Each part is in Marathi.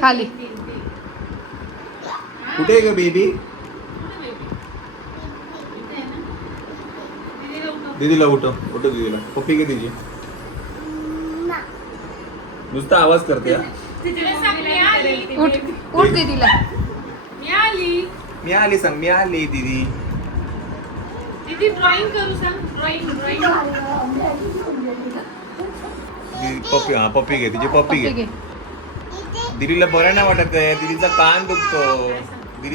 खाली. कुठे आहे ग बेबी? दीदीला उठव दीदीला. पप्पी घे तिची. नुसता आवाज करते. उठ उठ दीदीला. मी आली सांग. मी आली दीदी. दीदी ड्रॉइंग करू सांग. ड्रॉइंग पप्पी. हा पप्पी घे तिची. पप्पी घे. दीदीला बरं नाही वाटत आहे. दीदीचा कान दुखतो. ती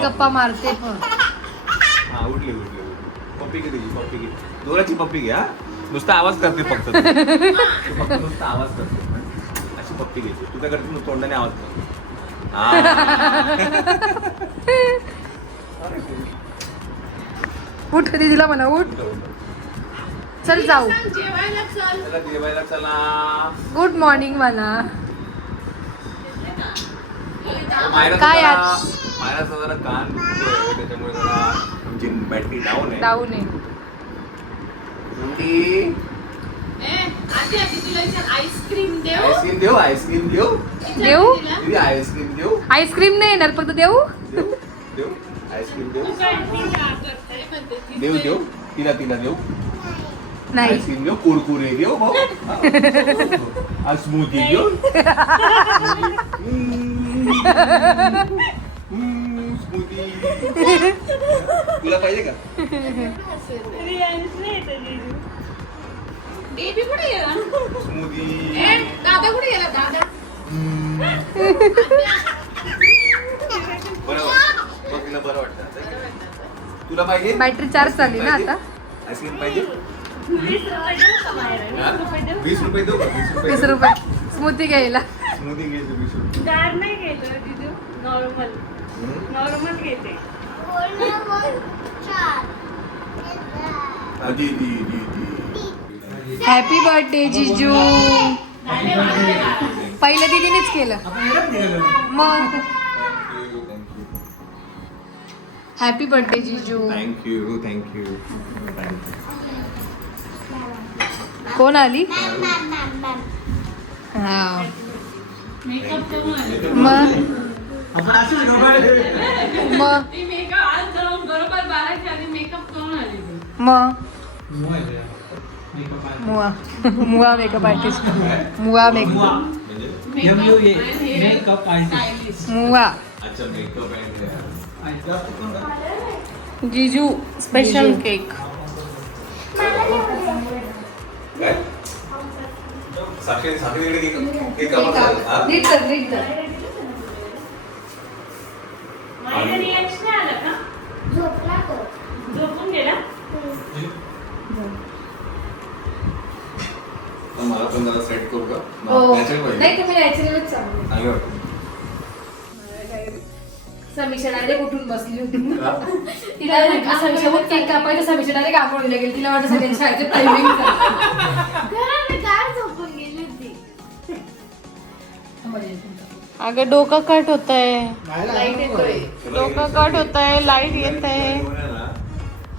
गप्पा मारते पण. हा उठली. पप्पी घे तिची. पप्पी घे. जोराची पप्पी घे. हा नुसता आवाज करते फक्त. फक्त नुसता आवाज करते. अशी पप्पी घ्यायची. तुझ्याकडे तोंडाने आवाज करते. उठ दीदीला म्हणा उठ. चल जाऊ. जेवायला चला. गुड मॉर्निंग म्हणा. काय मायराचा जरा कान दुखतोय, त्याच्यामुळे जरा आमची बॅटरी डाऊन आहे. आईस्क्रीम देऊ. आईस्क्रीम देऊ. दीदी आईस्क्रीम देऊ. आईस्क्रीम नाही येणार फक्त देऊ. आईस्क्रीम देऊ. तिला देऊ. नाही आईस्क्रीम देऊ. कुरकुरे देऊ. स्मूथी देऊ. स्मूथी तुला पाहिजे का? बेबी कुठे गेला? स्मूथी. दादा कुठे गेला? दादा तिला बरं वाटतं. तुला पाहिजे? बॅटरी चार्ज झाली ना आता. आईस्क्रीम पाहिजे? 20 रुपये देऊ का? 20 रुपये स्मूथी घ्यायला. स्मूथी घ्यायची 20 रुपये. गार नाही घ्यायचं दीदू. नॉर्मल घेते. हॅपी बर्थडे जिजू. पहिलं दीदीनेच केलं मग. हॅपी बर्थडे जिजू. थँक्यू. कोण आली? हा मेकअप करून आले. मग ती मेकअप आज जाऊन बरोबर 12च्या आधी मेकअप करून आली. मुआ मेकअप आर्टिस्ट. मुआ मेकअप. मुआ अच्छा मेकअप अँड जीजू स्पेशल केक. काय? साखर केक कापला. नीट कर. माझ्या रिॲक्शन आलं का? झोपून गेला? मला पण जरा सेट करू का? हो. नॅचरल पाहिजे. नाही तुम्ही नॅचरलच चांगलं. चांगलं वाटतं. समीक्षा डायरेक्ट उठून बसली होती. तिला समीक्षा मग केक कापायचं. समीक्षा डायरेक्ट आंघोळीला गेली. तिला वाटतं सगळ्यांच्या शाळेचे टायमिंग. अगं डोकं कट होत आहे. लाईट येतोय. डोकं कट होत आहे. लाईट येत आहे.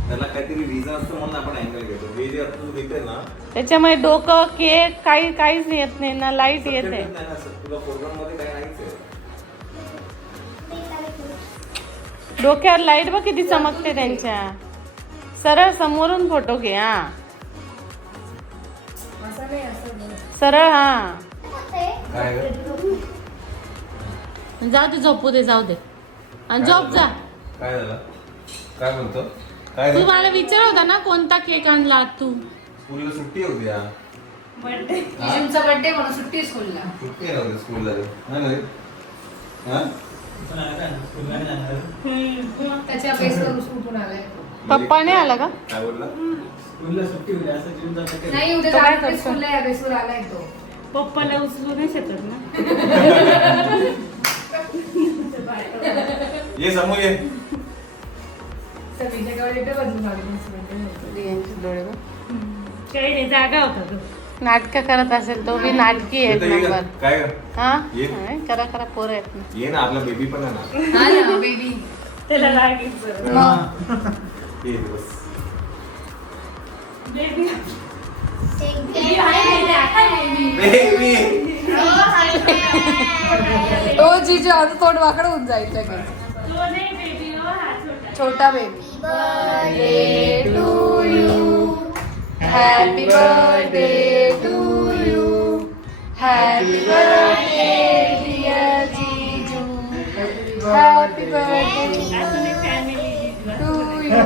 त्याला काहीतरी रिझन असतं म्हणून आपण अँगल घेतो. हे जे आता तू देते ना त्याच्यामुळे डोकं केक काहीच येत नाही ना. लाईट येत आहे. तुला प्रोग्राम मध्ये काही नाहीच आहे. डोक्यावर लाईट बघ किती चमकते त्यांच्या. सरळ समोरून फोटो घे. हा सरळ. हा जाऊ दे. झोपू दे. जाऊ दे. आणि झोप जा. काय झालं? काय म्हणतो? काय तू मला विचार होता ना कोणता केक आणला तू. स्कूलला सुट्टी होती या. बर्थडे जिजूंचा बर्थडे म्हणून सुट्टी स्कूलला. सुट्टी नव्हती स्कूलला. नाही हा त्याच्या अभ्यास उठून आलाय. पप्पा नाही आला का? काय बोलला? स्कूलला सुट्टी होती असं जीवन जातं काय? नाही उद्या जाणार स्कूलला अभ्यासवर आलाय तो. पप्पाला उचलू नाही शकत ना. ये समोर ये. काही नाही जागा होता तो. नाटक करत असेल तो बी. नाटकी आहेत नंबर. काय हा ये. करा पोर आहेत ना. ये ना. आपला बेबी पण आहे ना. हा ना बेबी. त्याला लागायचं. ये बस. बेबी बेबी हो जीजू आता तोंड वाकडं होऊन जाईल लगेच. तो नाही बेबी हो, हा छोटा. छोटा baby. Birthday to you, happy birthday to you, happy birthday dear जीजू, हॅपी बर्थडे अजून एक family to you.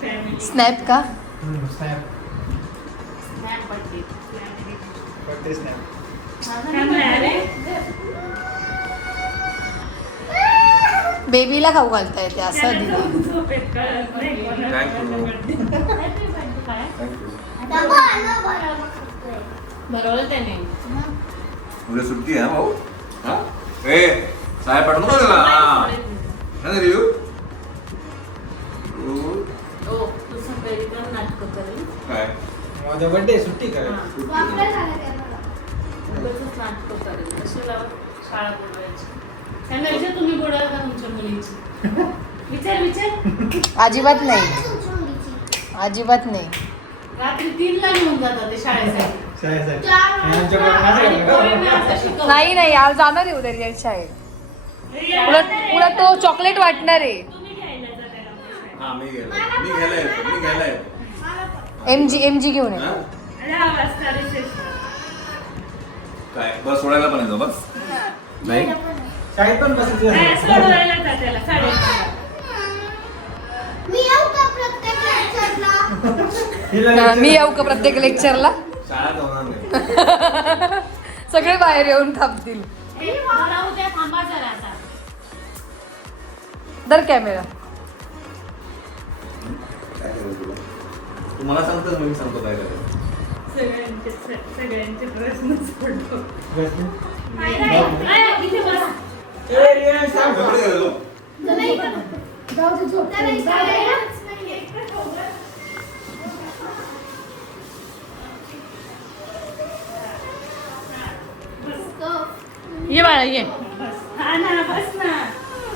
Family snap का? Snap birthday birthday snap. बेबीला खाऊ घालता येते असं दिलं. बरोबर त्याने उद्या सुट्टी आहे भाऊ. हा ए साहेब पाठवू नको त्याला. हा नाही रिव्ह्यू तू सकाळी पण नाटक करेल काय माझा बर्थडे सुट्टी काय? नाटक करेल कशाला शाळा बुडवायची त्यांना विचार तुम्ही बुडवाल का तुमच्या मुलीची विचार अजिबात नाही, अजिबात नाही. रात्री 3ला घेऊन जातात ते शाळेसाठी शाळेसाठी. आणि आमच्या पोरांना असं आणि पोरांना करतो. असं शिकवतात. नाही नाही आज जाणार आहे उद्या रिअल शाळेत. उलट उलट तो चॉकलेट वाटणार आहे. तुम्ही घ्यायला जाता का आमच्या शाळेत? हा मी घ्यायला येतो. एमजी घेऊन ये. हा? 10 वाजता recess. काय बस सोडायला पण येतो बस नाही शाळेत पण नाही, बसायचं. सोडवायला जा त्याला 11:30. मी येऊ का प्रत्येक लेक्चरला? शाळा होणार नाही. सगळे बाहेर येऊन थांबतील. मला उद्या थांबा जरा आता. दर कॅमेरा. काय करायचं तुला? तू मला सांगतोस मी सांगतो काय करायचं. सगळ्यांचे प्रश्न सोडतो. बस. इथे बस. ए, रिया, सांग. कुठे गेलो? ये बाळा ये हा ना बस ना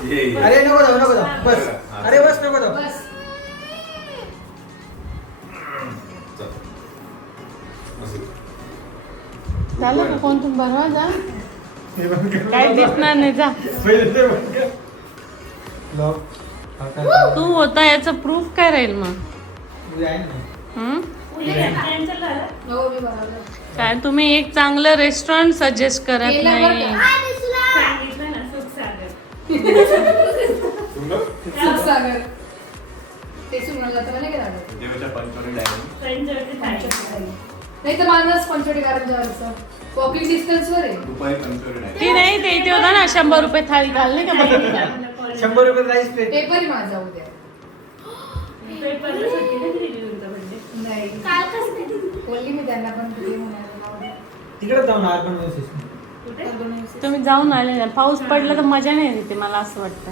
ये. अरे नको जाऊ बस. अरे बस नको जाऊ. चल. बस. झालं का कोण तुम्ही भरवा जा हे बंद कर. काय दिसणार नाही जा पहिले ते बंद कर. लॉक. आता तू होता याचं प्रूफ काय राहील मग उद्या आहे ना. हम्म? हो मी बरोबर. काय तुम्ही एक चांगलं रेस्टॉरंट सजेस्ट करत केलं बरं नाही सुंदर? सुखसागर. ते सुनाला तर नाही का लागत. देवाच्या पंचवटी डायमंड. नाही तर मानस पंचवटी कारंजावरचं वॉकिंग डिस्टन्स वर आहे. दुपारी पंचवटी डायमंड. ती नाही ते इथे होता ना 100 रुपये थाळी घाल नाही का बघितलं 100 रुपये राईस प्लेट. पेपर आहे माझा उद्या. नाही बोलली मी त्यांना पण तुझे म्हणाले तिकडे जाऊन अर्बन व्यवस्थित. तुम्ही जाऊन आले ना पाऊस पडला तर मजा नाही येते मला असं वाटतं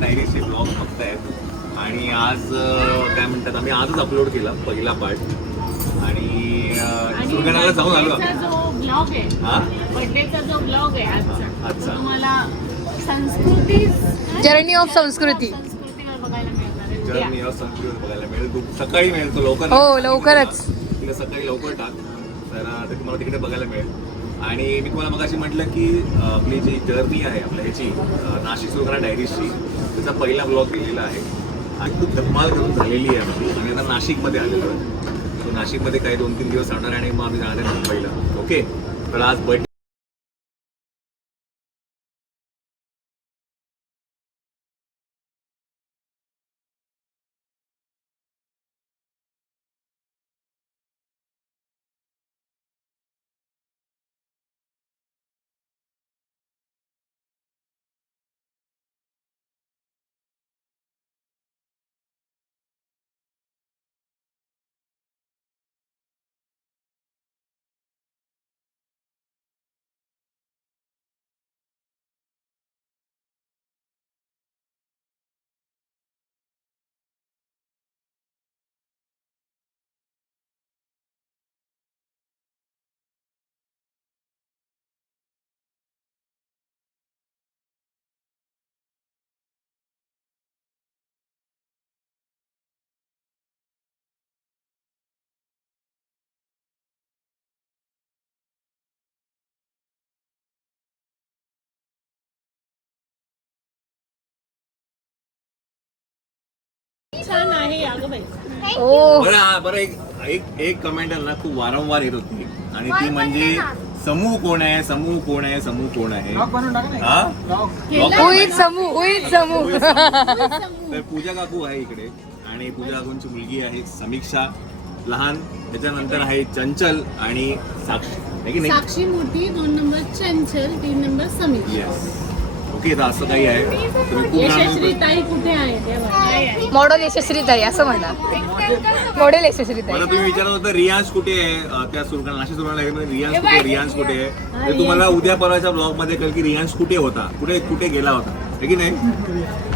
डायरीचे ब्लॉग बघतायत आणि आज काय म्हणतात आम्ही आजच अपलोड केला पहिला पार्ट आणि सुरगाणाला जाऊन आलो आम्ही. जो ब्लॉग आहे हा बर्थडेचा जो ब्लॉग आहे आजचा. आजचा तुम्हाला संस्कृती जर्नी ऑफ संस्कृती. संस्कृतीवर बघायला मिळणार आहे जर्नी ऑफ संस्कृत बघायला मिळेल. सकाळी मिळेल तो लवकर. हो, लवकरच. तिला सकाळी लवकर टाक तर ते तुम्हाला तिकडे बघायला मिळेल. आणि मी तुम्हाला मगाशी म्हटलं की आपली जी जर्नी आहे आपल्या ह्याची नाशिक सुरगाणा डायरीजची त्याचा पहिला ब्लॉग केलेला आहे आणि खूप धमाल करून झालेली आहे आमची. आणि आता नाशिकमध्ये आलेलो आहे. सो नाशिकमध्ये काही 2-3 दिवस राहणार आणि मग आम्ही जाणार आहे मुंबईला. ओके तर आज बर्थडे आहे अगं बाई. ओ बरं एक कमेंट आहे ना खूप वारंवार येत होती आणि ती म्हणजे समूह कोण आहे समूह कोण आहे समूह कोण आहे लॉक बनवून टाका ना. हा लॉक. उईद समूह तर पूजा काकू आहे इकडे आणि पूजा काकूंची मुलगी आहे समीक्षा लहान, त्याच्यानंतर आहे चंचल आणि साक्षी आहे की नाही? साक्षी मोठी, 2 नंबर चंचल, 3 नंबर समीक्षा. येस. ओके तर असं काही आहे तुम्ही खूप यशस्वी छान- ताई कुठे आहे तेव्हा? मॉडेल यशस्वी ताई असं म्हणा. मॉडेल यशस्वी ताई. मला तुम्ही विचारत होता रियांश कुठे आहे त्या सुरगाणा नाशिक सुरगाणा रियांश कुठे आहे? रियांश कुठे आहे ते तुम्हाला उद्या परवाच्या ब्लॉग मध्ये कळेल की रियांश कुठे होता, कुठे गेला होता है की नाही?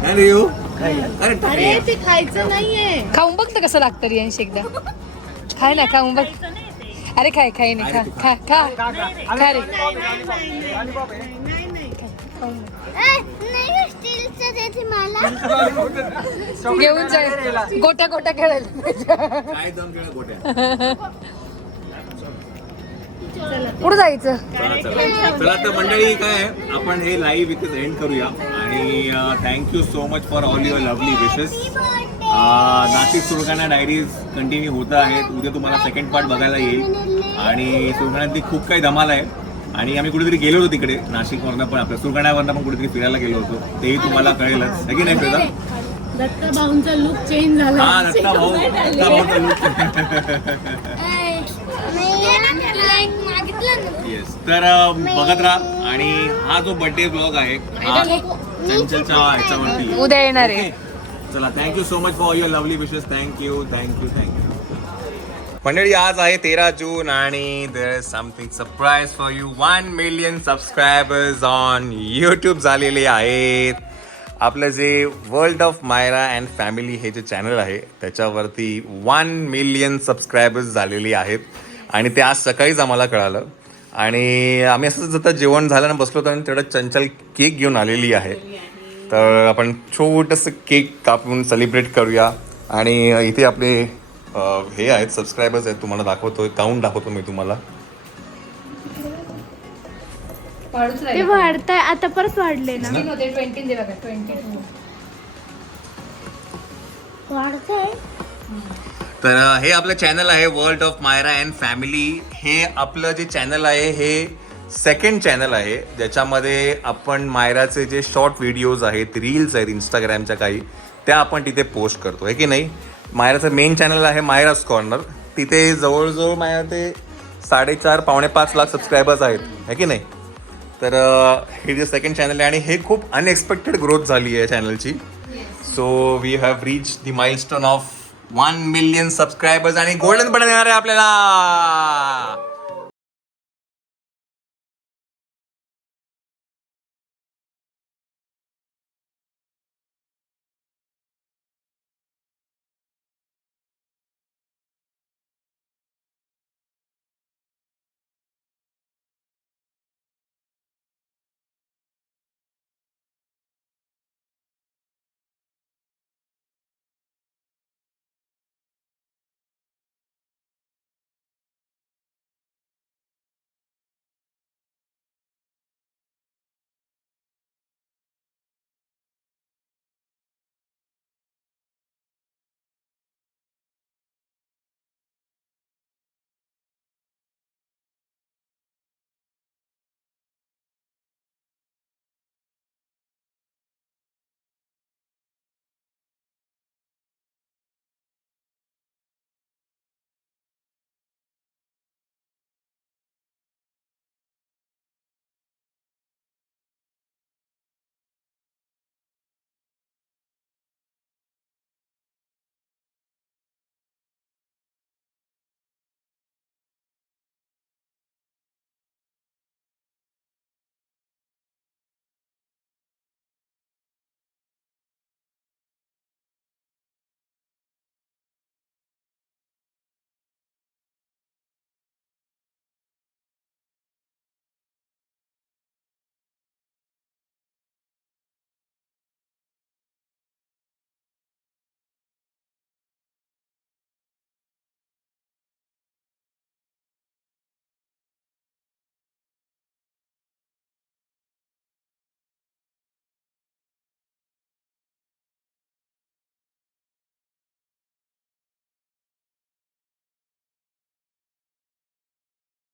काय रे येऊ? अरे अरे ते खायचं नाहीये. खाऊन बघ तर कसं लागतं रियांश एकदा. खाय ना खाऊन बघ. अरे खाय नाही खा खा खा खा रे. लॉलीपॉप आहे. घेऊन जा गोट्या खेळायला. काय दम केला गोट्या. कुठं जायचं? चला तर मंडळी काय आहे, आपण हे लाईव्ह इथेच एंड करूया आणि thank you so much for all your lovely wishes. Nashik Surgana diaries continue होत आहेत. उद्या तुम्हाला सेकंड पार्ट बघायला येईल आणि सुरगाण्यातली खूप काही धमाल आहे आणि आम्ही कुठेतरी गेलो होतो तिकडे नाशिकवरनं पण आपल्या सुरगाण्यावरनं पण कुठेतरी फिरायला गेलो होतो, तेही तुम्हाला कळेलच है की नाही श्वेता? दत्ता भाऊंचा लुक चेंज झाला. हा दत्ता भाऊचा येस. तर बघत राहा आणि हा जो बर्थडे ब्लॉग आहे हा चंचलच्या ह्याच्यावरती उद्या येणार आहे. ओके? चला thank you so much for your lovely wishes. Thank you. मंडळी आज आहे 13 जून आणि there is something surprise for you. 1 million subscribers on YouTube झालेले आहेत. आपलं जे world of Myra and family हे जे चॅनल आहे त्याच्यावरती 1 मिलियन सबस्क्रायबर्स झालेली आहेत आणि ते आज सकाळीच आम्हाला कळालं आणि आम्ही असंच आता जेवण झालं ना बसलो होतो आणि तेवढं चंचल केक घेऊन आलेली आहे. तर आपण छोटंसं केक कापून सेलिब्रेट करूया आणि इथे आपले हे आहेत सबस्क्रायबर्स आहेत, तुम्हाला दाखवतो, काउंट दाखवतो मी तुम्हाला. ते वाढताय आता परत वाढले ना 20 दे बघा 22. वाढताय. तर हे आपलं चॅनल आहे world of Myra and family. हे आपलं जे चॅनल आहे हे सेकंड चॅनल आहे ज्याच्यामध्ये आपण मायराचे जे शॉर्ट व्हिडिओज आहेत, रील्स आहेत इंस्टाग्रामच्या काही, त्या आपण तिथे पोस्ट करतो आहे की नाही. मायराचं मेन चॅनल आहे मायराज कॉर्नर, तिथे जवळजवळ माझ्या ते 4.5-5 लाख सबस्क्रायबर्स आहेत है की नाही. तर हे जे सेकंड चॅनल आहे आणि हे खूप अनएक्सपेक्टेड ग्रोथ झाली आहे चॅनलची. So we have reach the milestone of 1 million subscribers आणि गोल्डन बटन येणार आहे आपल्याला.